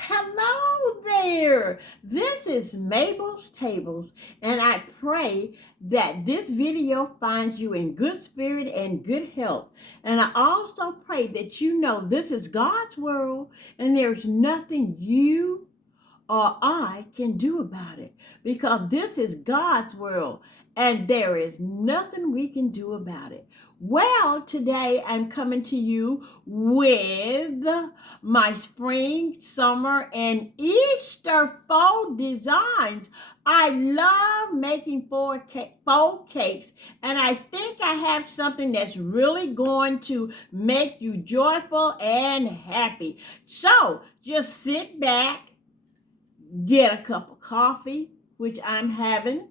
Hello there. This is Mabel's Tables, and I pray that this video finds you in good spirit and good health. And I also pray that you know this is God's world and there's nothing you or I can do about it because this is God's world and there is nothing we can do about it. Well, today I'm coming to you with my spring, summer, and Easter faux designs. I love making faux cakes, and I think I have something that's really going to make you joyful and happy. So just sit back, get a cup of coffee, which I'm having.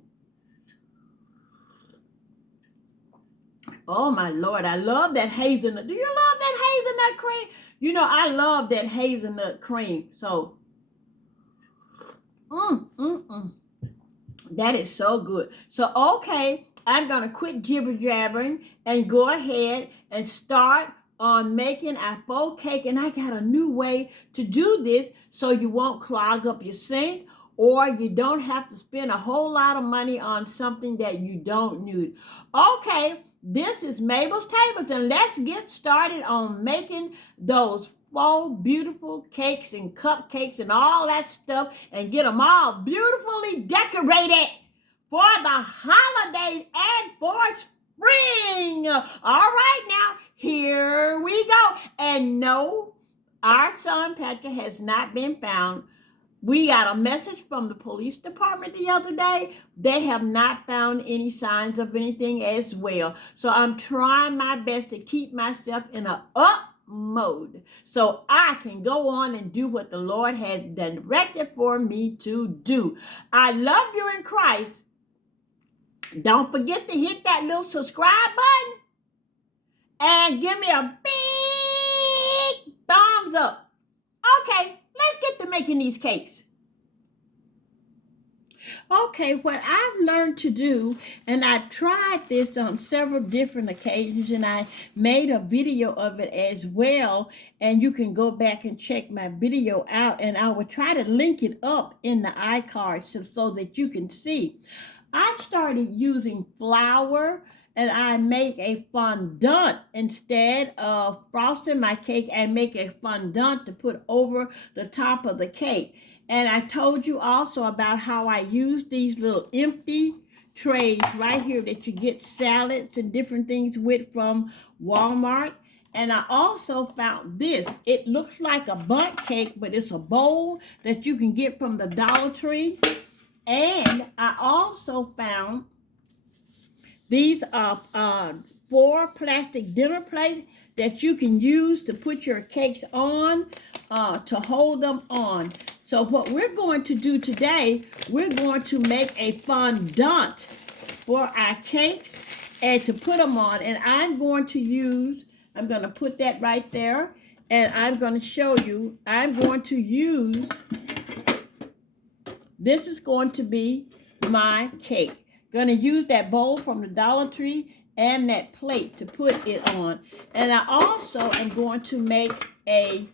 Oh my Lord, I love that hazelnut. Do you love that hazelnut cream? You know, I love that hazelnut cream. So, mm, mm, mm. That is so good. So, okay, I'm going to quit jibber jabbering and go ahead and start on making a faux cake. And I got a new way to do this so you won't clog up your sink or you don't have to spend a whole lot of money on something that you don't need. Okay, this is Mabel's Tables, and let's get started on making those faux beautiful cakes and cupcakes and all that stuff and get them all beautifully decorated for the holidays and for spring. All right, now here we go. And no, our son Patrick has not been found. We got a message from the police department the other day. They have not found any signs of anything as well. So I'm trying my best to keep myself in a up mode so I can go on and do what the Lord has directed for me to do. I love you in Christ. Don't forget to hit that little subscribe button and give me a big thumbs up. Okay, let's get to making these cakes. Okay, what I've learned to do, and I tried this on several different occasions, and I made a video of it as well, and you can go back and check my video out, and I will try to link it up in the iCard so that you can see. I started using flour, and I make a fondant instead of frosting my cake. I make a fondant to put over the top of the cake. And I told you also about how I use these little empty trays right here that you get salads and different things with from Walmart. And I also found this. It looks like a bundt cake, but it's a bowl that you can get from the Dollar Tree. And I also found these are 4 plastic dinner plates that you can use to put your cakes on, to hold them on. So what we're going to do today, we're going to make a fondant for our cakes and to put them on. And I'm going to put that right there. And I'm going to show you, I'm going to use, this is going to be my cake. Going to use that bowl from the Dollar Tree and that plate to put it on. And I also am going to make a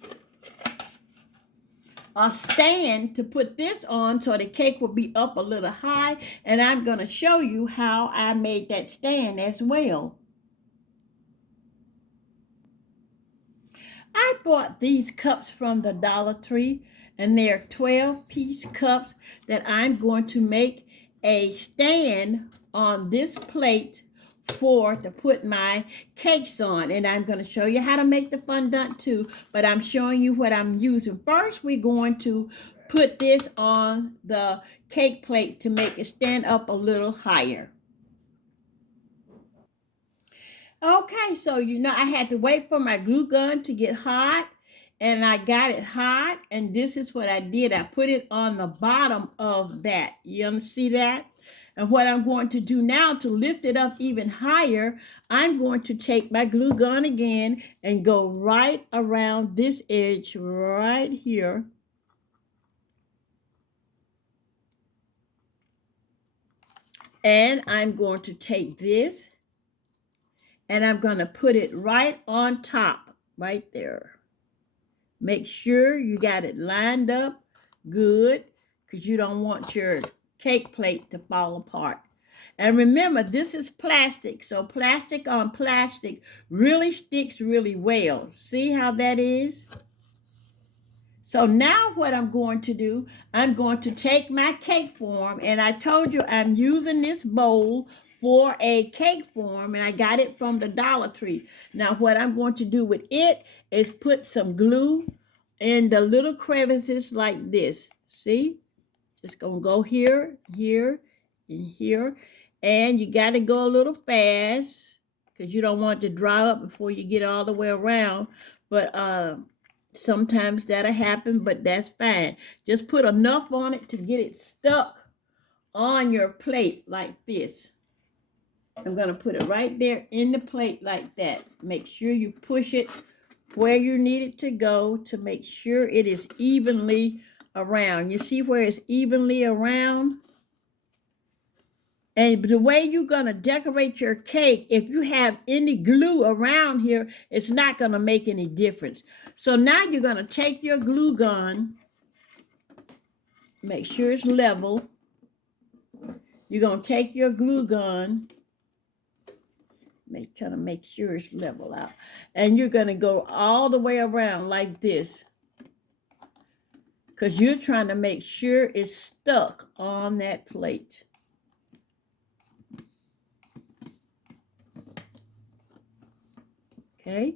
stand to put this on so the cake will be up a little high. And I'm going to show you how I made that stand as well. I bought these cups from the Dollar Tree, and they're 12-piece cups that I'm going to make a stand on this plate to put my cakes on. And I'm going to show you how to make the fondant too, but I'm showing you what I'm using. First, we're going to put this on the cake plate to make it stand up a little higher. Okay, so you know I had to wait for my glue gun to get hot, and I got it hot, and this is what I did. I put it on the bottom of that. You see that? And what I'm going to do now to lift it up even higher, I'm going to take my glue gun again and go right around this edge right here. And I'm going to take this and I'm going to put it right on top, right there. Make sure you got it lined up good because you don't want your cake plate to fall apart. And remember, this is plastic, so plastic on plastic really sticks really well. See how that is? So now what I'm going to do, I'm going to take my cake form, and I told you I'm using this bowl for a cake form, and I got it from the Dollar Tree. Now what I'm going to do with it is put some glue in the little crevices like this. See? Just going to go here, here, and here. And you got to go a little fast because you don't want it to dry up before you get all the way around. But sometimes that'll happen, but that's fine. Just put enough on it to get it stuck on your plate like this. I'm going to put it right there in the plate like that. Make sure you push it where you need it to go to make sure it is evenly around. You see where it's evenly around? And the way you're going to decorate your cake, if you have any glue around here, it's not going to make any difference. So now you're going to take your glue gun, make sure it's level. You're going to take your glue gun, try to make sure it's level out. And you're going to go all the way around like this, because you're trying to make sure it's stuck on that plate. Okay,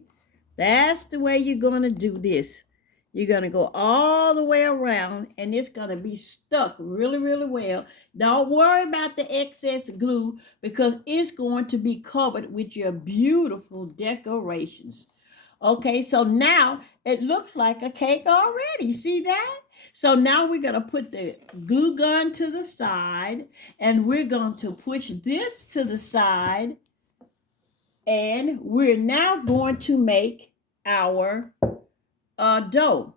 that's the way you're going to do this. You're going to go all the way around, and it's going to be stuck really, really well. Don't worry about the excess glue because it's going to be covered with your beautiful decorations. Okay, so now it looks like a cake already. See that? So now we're going to put the glue gun to the side, and we're going to push this to the side. And we're now going to make our dough.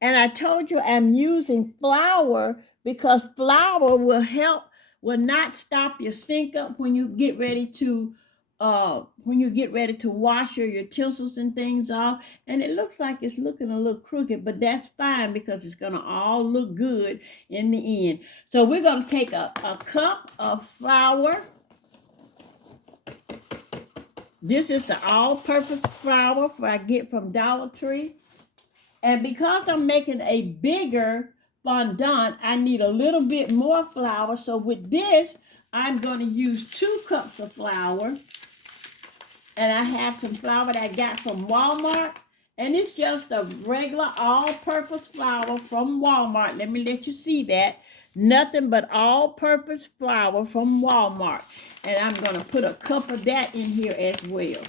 And I told you I'm using flour because flour will not stop your sink up when you get ready to wash your utensils and things off. And it looks like it's looking a little crooked, but that's fine because it's going to all look good in the end. So we're going to take a cup of flour. This is the all-purpose flour I get from Dollar Tree. And because I'm making a bigger fondant, I need a little bit more flour. So with this, I'm going to use 2 cups of flour. And I have some flour that I got from Walmart. And it's just a regular all-purpose flour from Walmart. Let me let you see that. Nothing but all-purpose flour from Walmart. And I'm going to put a cup of that in here as well.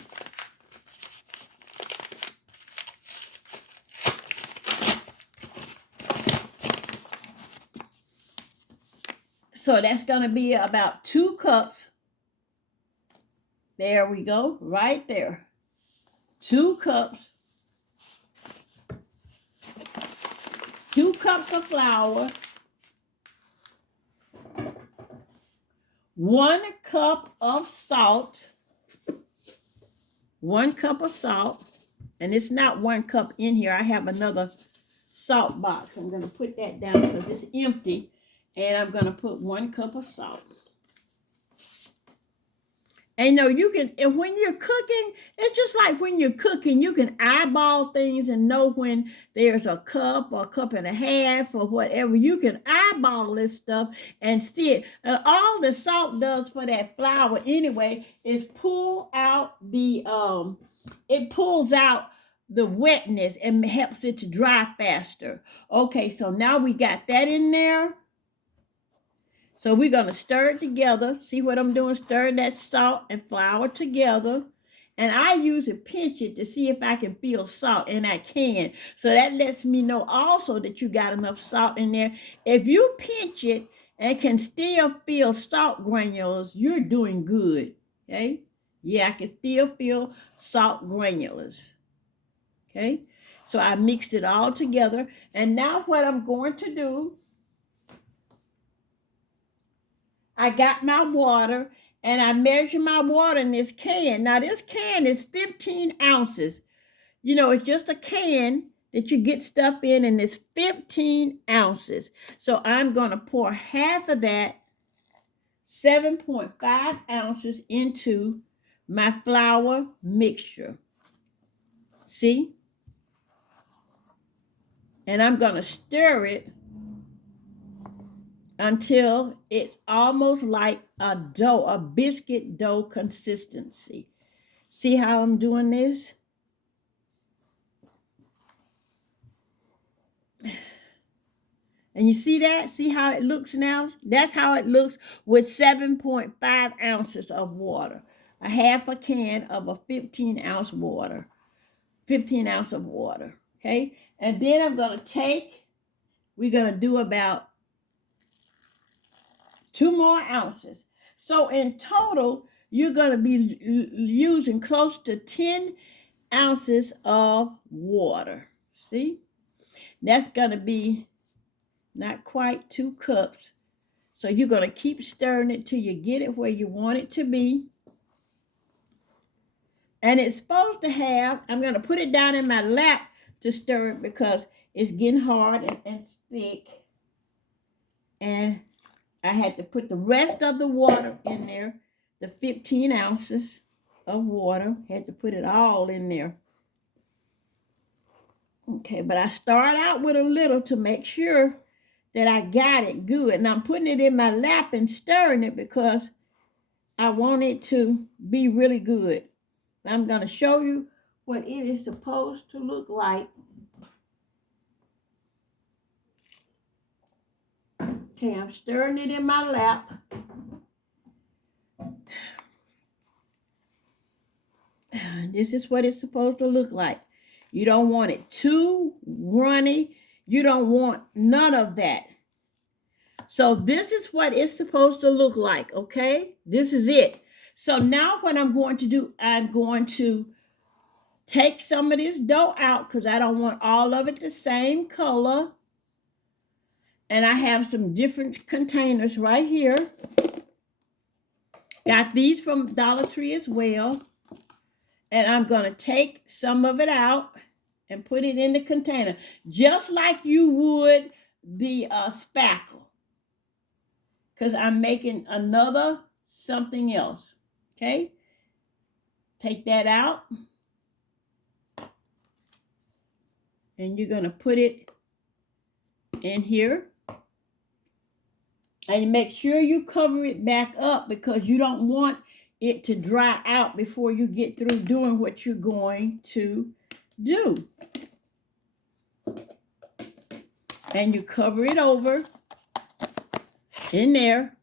So that's going to be about 2 cups. There we go, right there. 2 cups. 2 cups of flour. 1 cup of salt. 1 cup of salt. And it's not 1 cup in here. I have another salt box. I'm going to put that down because it's empty. And I'm going to put 1 cup of salt. And you can, and when you're cooking, it's just like when you're cooking, you can eyeball things and know when there's a cup or a cup and a half or whatever. You can eyeball this stuff and see it. And all the salt does for that flour anyway is pull out it pulls out the wetness and helps it to dry faster. Okay, so now we got that in there. So we're going to stir it together. See what I'm doing? Stir that salt and flour together. And I usually pinch it to see if I can feel salt, and I can. So that lets me know also that you got enough salt in there. If you pinch it and can still feel salt granules, you're doing good. Okay? Yeah, I can still feel salt granules. Okay? So I mixed it all together. And now what I'm going to do, I got my water, and I measure my water in this can. Now, this can is 15 ounces. It's just a can, that you get stuff in, and it's 15 ounces. So I'm going to pour half of that, 7.5 ounces, into my flour mixture. See? And I'm going to stir it until it's almost like a dough, a biscuit dough consistency. See how I'm doing this? And you see that? See how it looks now? That's how it looks with 7.5 ounces of water. A half a can of a 15-ounce water. 15 ounce of water. Okay? And then I'm going to take, we're going to do about 2 more ounces. So in total, you're going to be using close to 10 ounces of water. See? That's going to be not quite 2 cups. So you're going to keep stirring it till you get it where you want it to be. And it's supposed to have, I'm going to put it down in my lap to stir it because it's getting hard and thick. And I had to put the rest of the water in there, the 15 ounces of water. Had to put it all in there. Okay, but I start out with a little to make sure that I got it good. And I'm putting it in my lap and stirring it because I want it to be really good. I'm going to show you what it is supposed to look like. Okay, I'm stirring it in my lap. This is what it's supposed to look like. You don't want it too runny. You don't want none of that. So this is what it's supposed to look like, okay? This is it. So now what I'm going to do, I'm going to take some of this dough out because I don't want all of it the same color. And I have some different containers right here. Got these from Dollar Tree as well. And I'm going to take some of it out and put it in the container, just like you would the spackle. Because I'm making another something else. Okay? Take that out. And you're going to put it in here. And make sure you cover it back up because you don't want it to dry out before you get through doing what you're going to do. And you cover it over in there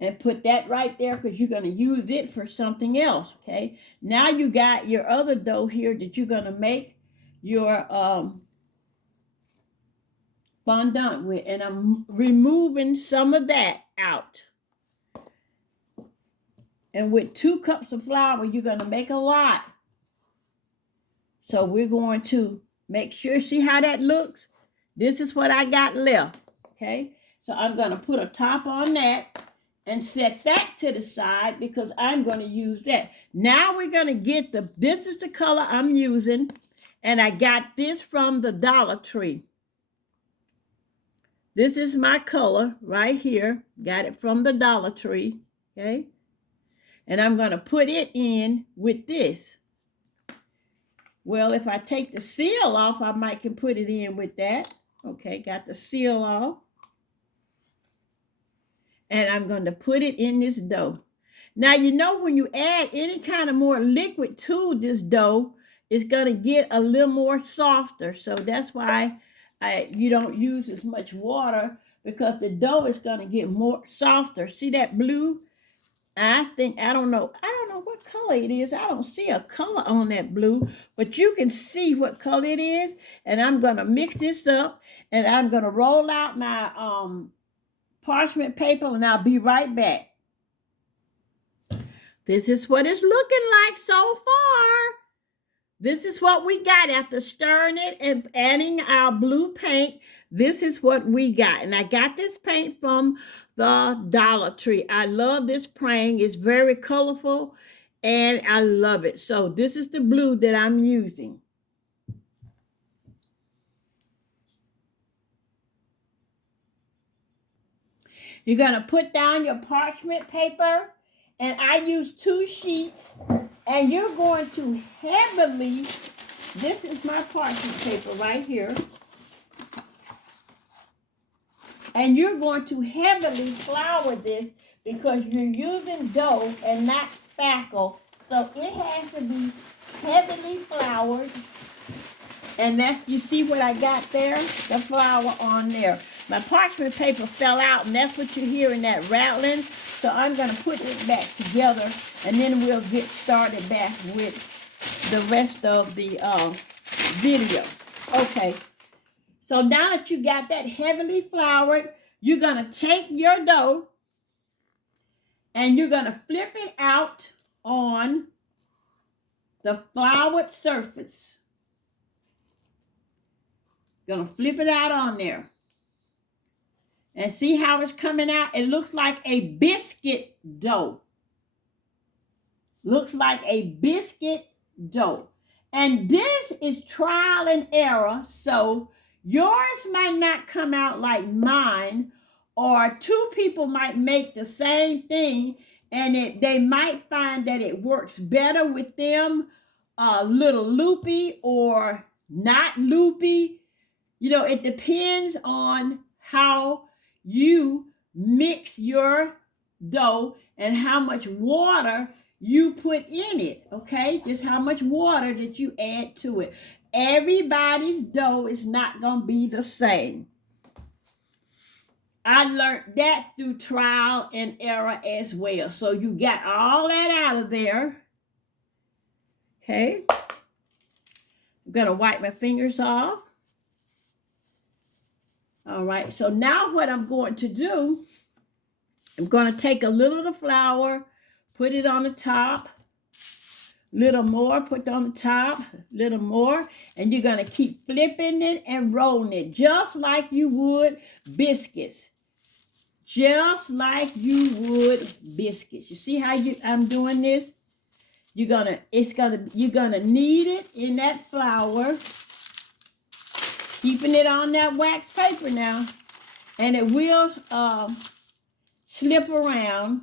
and put that right there because you're going to use it for something else, okay? Now you got your other dough here that you're going to make your fondant with, and I'm removing some of that out. And with 2 cups of flour, you're going to make a lot. So we're going to make sure, see how that looks? This is what I got left, okay? So I'm going to put a top on that and set that to the side because I'm going to use that. Now we're going to get this is the color I'm using, and I got this from the Dollar Tree. This is my color right here. Got it from the Dollar Tree, okay? And I'm going to put it in with this. Well, if I take the seal off, I might can put it in with that. Okay, got the seal off. And I'm going to put it in this dough. Now, you know when you add any kind of more liquid to this dough, it's going to get a little more softer. So that's why you don't use as much water because the dough is going to get more softer. See that blue? I don't know what color it is. I don't see a color on that blue, but you can see what color it is. And I'm going to mix this up and I'm going to roll out my parchment paper and I'll be right back. This is what it's looking like so far. This is what we got after stirring it and adding our blue paint. This is what we got. And I got this paint from the Dollar Tree. I love this paint. It's very colorful and I love it. So this is the blue that I'm using. You're going to put down your parchment paper, and I use 2 sheets, and you're going to heavily, this is my parchment paper right here, and you're going to heavily flour this because you're using dough and not spackle, so it has to be heavily floured. And that's, you see what I got there? The flour on there. My parchment paper fell out, and that's what you're hearing, that rattling. So I'm going to put it back together, and then we'll get started back with the rest of the video. Okay. So now that you got that heavily floured, you're going to take your dough, and you're going to flip it out on the floured surface. Gonna flip it out on there. And see how it's coming out? It looks like a biscuit dough. Looks like a biscuit dough. And this is trial and error, so yours might not come out like mine, or 2 people might make the same thing, and they might find that it works better with them, a little loopy or not loopy. You know, it depends on how you mix your dough and how much water you put in it, okay? Just how much water that you add to it. Everybody's dough is not going to be the same. I learned that through trial and error as well. So you got all that out of there, okay? I'm going to wipe my fingers off. All right, so now what I'm going to do, I'm going to take a little of the flour, put it on the top, little more, put it on the top, little more, and you're going to keep flipping it and rolling it, just like you would biscuits. Just like you would biscuits. You see how I'm doing this? You're gonna knead it in that flour, keeping it on that wax paper now, and it will slip around.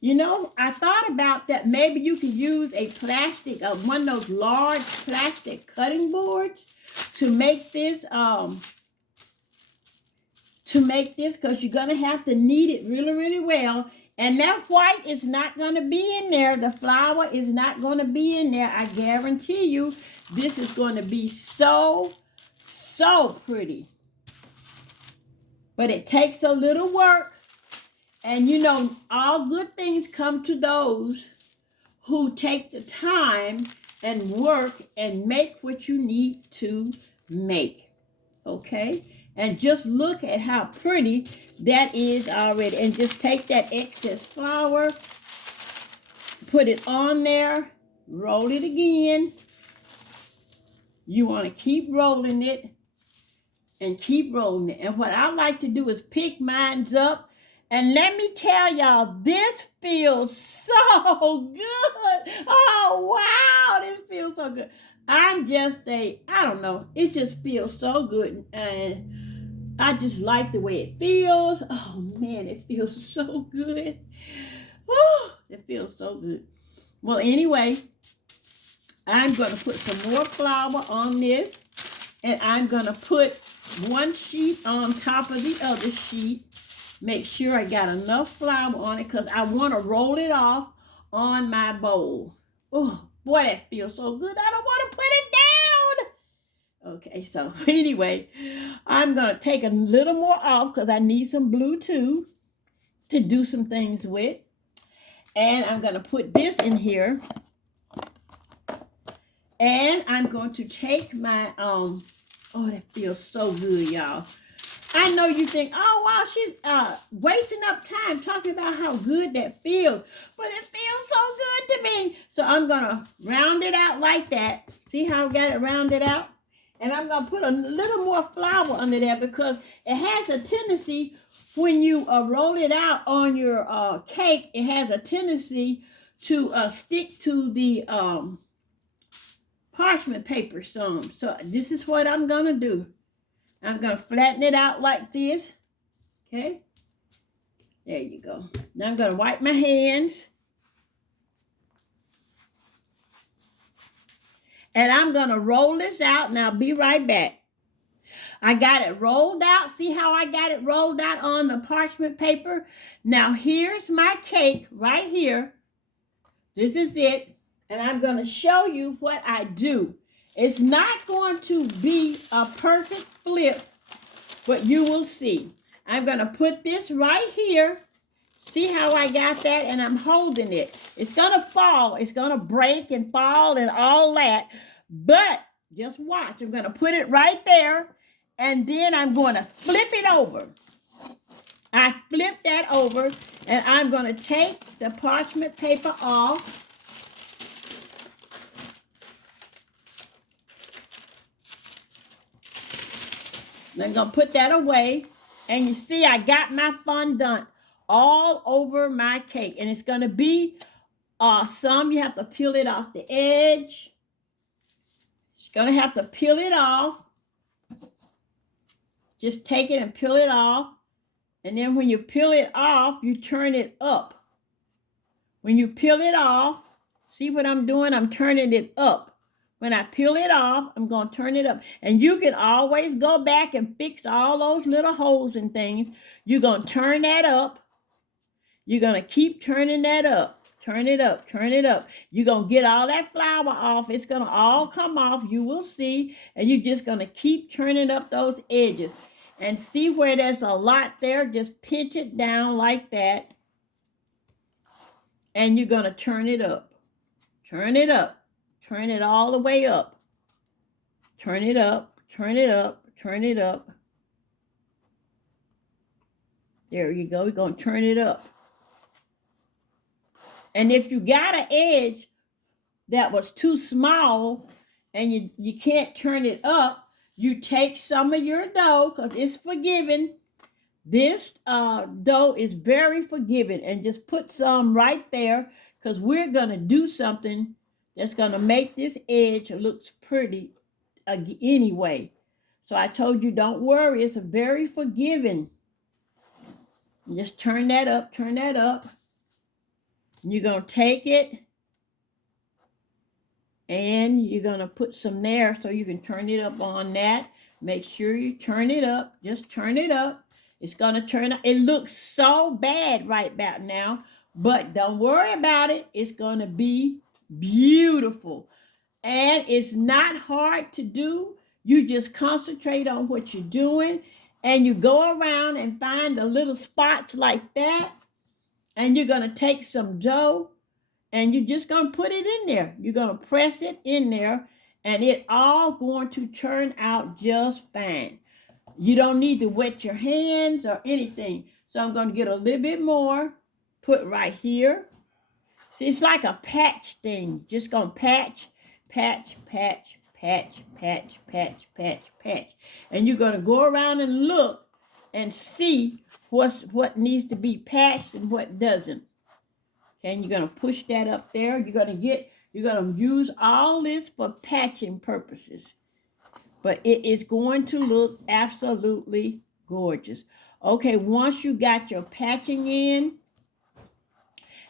You know, I thought about that. Maybe you could use a plastic, one of those large plastic cutting boards to make this, because you're going to have to knead it really, really well. And that white is not going to be in there. The flour is not going to be in there. I guarantee you, this is going to be so, so pretty. But it takes a little work. And you know, all good things come to those who take the time and work and make what you need to make. Okay? And just look at how pretty that is already. And just take that excess flour, put it on there, roll it again. You want to keep rolling it and keep rolling it. And what I like to do is pick mine up. And let me tell y'all, this feels so good. Oh, wow, this feels so good. I'm just I don't know, it just feels so good. And I just like the way it feels. Oh, man, it feels so good. Woo, it feels so good. Well, anyway, I'm going to put some more flour on this. And I'm going to put one sheet on top of the other sheet. Make sure I got enough flour on it because I want to roll it off on my bowl. Oh, boy, that feels so good. I don't want to put it down. Okay, so anyway, I'm going to take a little more off because I need some blue too to do some things with. And I'm going to put this in here. And I'm going to take my, oh, that feels so good, y'all. I know you think, oh, wow, she's wasting up time talking about how good that feels. But it feels so good to me. So I'm going to round it out like that. See how I got it rounded out? And I'm going to put a little more flour under there because it has a tendency, when you roll it out on your cake, it has a tendency to stick to the parchment paper some. So this is what I'm going to do. I'm going to flatten it out like this. Okay, there you go. Now I'm going to wipe my hands. And I'm going to roll this out. Now, be right back. I got it rolled out. See how I got it rolled out on the parchment paper? Now, here's my cake right here. This is it. And I'm going to show you what I do. It's not going to be a perfect flip, but you will see. I'm going to put this right here. See how I got that? And I'm holding it. It's going to fall. It's going to break and fall and all that. But just watch. I'm going to put it right there. And then I'm going to flip it over. I flip that over. And I'm going to take the parchment paper off. I'm going to put that away. And you see, I got my fondant all over my cake. And it's going to be some you have to peel it off the edge. It's going to have to peel it off. Just take it and peel it off. And then when you peel it off, you turn it up. When you peel it off, see what I'm doing? I'm turning it up. When I peel it off, I'm going to turn it up. And you can always go back and fix all those little holes and things. You're going to turn that up. You're going to keep turning that up. Turn it up. Turn it up. You're going to get all that flour off. It's going to all come off. You will see. And you're just going to keep turning up those edges. And see where there's a lot there. Just pinch it down like that. And you're going to turn it up. Turn it up. Turn it all the way up. Turn it up. Turn it up. Turn it up. There you go. You're going to turn it up. And if you got an edge that was too small and you can't turn it up, you take some of your dough because it's forgiving. This dough is very forgiving, and just put some right there because we're going to do something that's going to make this edge look pretty anyway. So I told you, don't worry. It's very forgiving. Just turn that up, turn that up. And you're going to take it and you're going to put some there so you can turn it up on that. Make sure you turn it up. Just turn it up. It's going to turn out. It looks so bad right about now, but don't worry about it. It's going to be beautiful. And it's not hard to do. You just concentrate on what you're doing, and you go around and find the little spots like that, and you're going to take some dough, and you're just going to put it in there. You're going to press it in there, and it all going to turn out just fine. You don't need to wet your hands or anything. So I'm going to get a little bit more, put right here. See, it's like a patch thing. Just going to patch, patch, patch, patch, patch, patch, patch, patch. And you're going to go around and look and see what needs to be patched and what doesn't. Okay, and you're going to push that up there. You're going to use all this for patching purposes. But it is going to look absolutely gorgeous. Okay, once you got your patching in,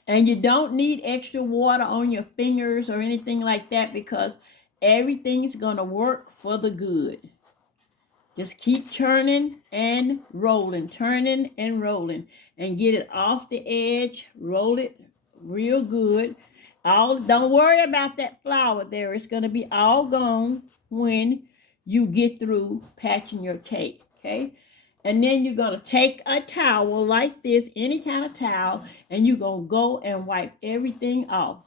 and you don't need extra water on your fingers or anything like that because everything's going to work for the good. Just keep turning and rolling, turning and rolling, and get it off the edge. Roll it real good. Don't worry about that flour there. It's going to be all gone when you get through patching your cake, okay? And then you're going to take a towel like this, any kind of towel, and you're going to go and wipe everything off.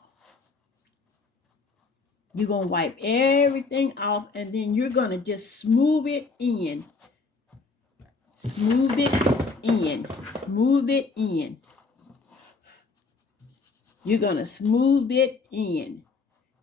You're going to wipe everything off, and then you're going to just smooth it in. Smooth it in. Smooth it in. You're going to smooth it in.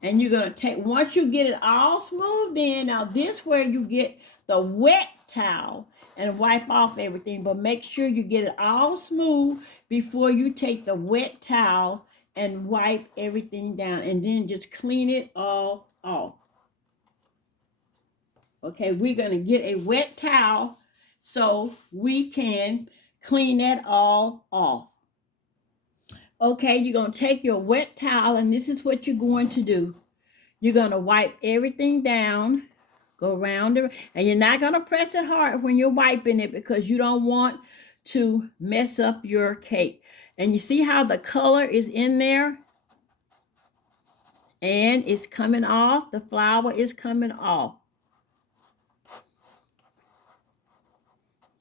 And you're going to take, once you get it all smoothed in, now this where you get the wet towel and wipe off everything. But make sure you get it all smooth before you take the wet towel and wipe everything down. And then just clean it all off. Okay, we're going to get a wet towel so we can Clean that all off. Okay, you're going to take your wet towel, and this is what you're going to do. You're going to wipe everything down, go around it, and you're not going to press it hard when you're wiping it because you don't want to mess up your cake. And you see how the color is in there? And it's coming off. The flour is coming off.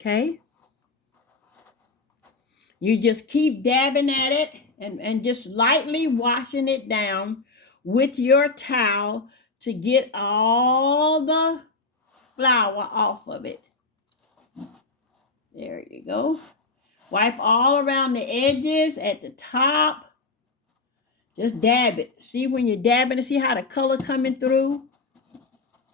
Okay? You just keep dabbing at it and just lightly washing it down with your towel to get all the flour off of it. There you go. Wipe all around the edges, at the top. Just dab it. See when you're dabbing it, see how the color coming through?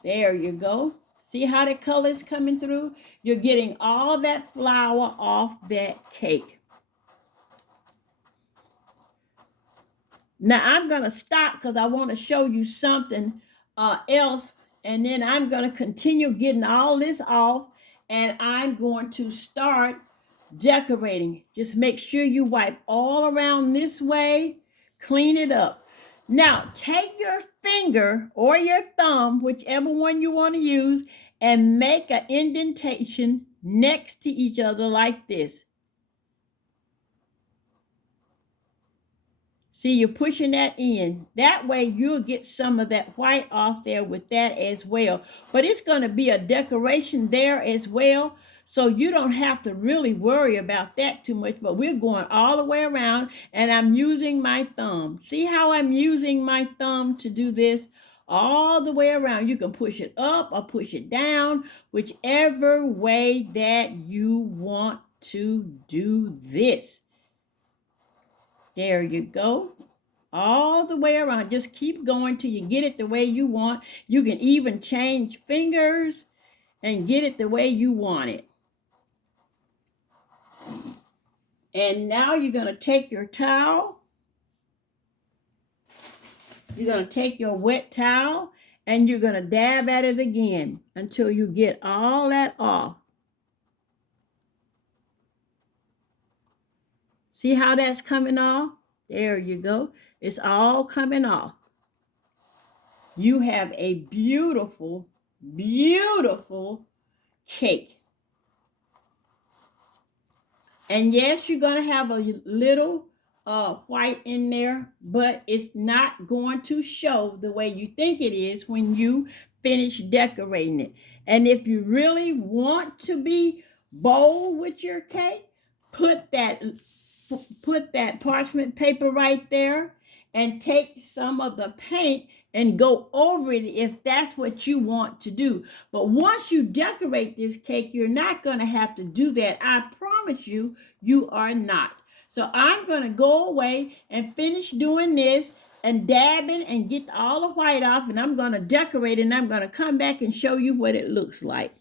There you go. See how the color is coming through? You're getting all that flour off that cake. Now I'm going to stop because I want to show you something else. And then I'm going to continue getting all this off. And I'm going to start decorating. Just make sure you wipe all around this way. Clean it up. Now take your finger or your thumb, whichever one you want to use, and make an indentation next to each other like this. See, you're pushing that in. That way you'll get some of that white off there with that as well. But it's going to be a decoration there as well. So you don't have to really worry about that too much. But we're going all the way around and I'm using my thumb. See how I'm using my thumb to do this? All the way around. You can push it up or push it down, whichever way that you want to do this. There you go. All the way around. Just keep going till you get it the way you want. You can even change fingers and get it the way you want it. And now you're going to take your towel. You're going to take your wet towel and you're going to dab at it again until you get all that off. See how that's coming off? There you go. It's all coming off. You have a beautiful, beautiful cake. And yes, you're going to have a little white in there, but it's not going to show the way you think it is when you finish decorating it. And if you really want to be bold with your cake, put that parchment paper right there and take some of the paint and go over it if that's what you want to do. But once you decorate this cake, you're not going to have to do that. I promise you, you are not. So I'm going to go away and finish doing this and dabbing and get all the white off, and I'm going to decorate it, and I'm going to come back and show you what it looks like.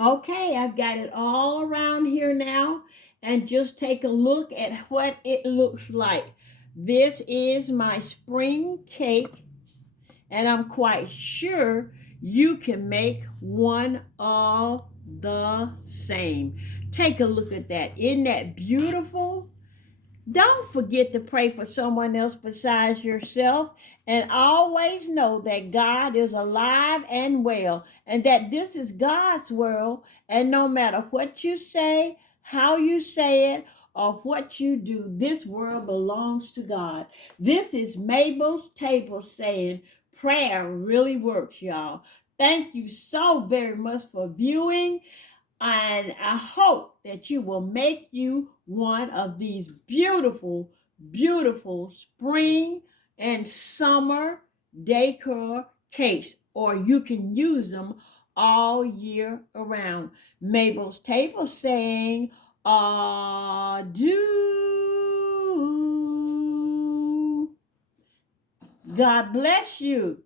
Okay, I've got it all around here now. And just take a look at what it looks like. This is my spring cake, and I'm quite sure you can make one of the same. Take a look at that. Isn't that beautiful? Don't forget to pray for someone else besides yourself, and always know that God is alive and well, and that this is God's world. And no matter what you say, how you say it, or what you do, this world belongs to God. This is Mabel's Table saying prayer really works, y'all. Thank you so very much for viewing, and I hope that you will make you one of these beautiful, beautiful spring and summer decor cakes, or you can use them all year around. Mabel's Table saying, adieu. God bless you.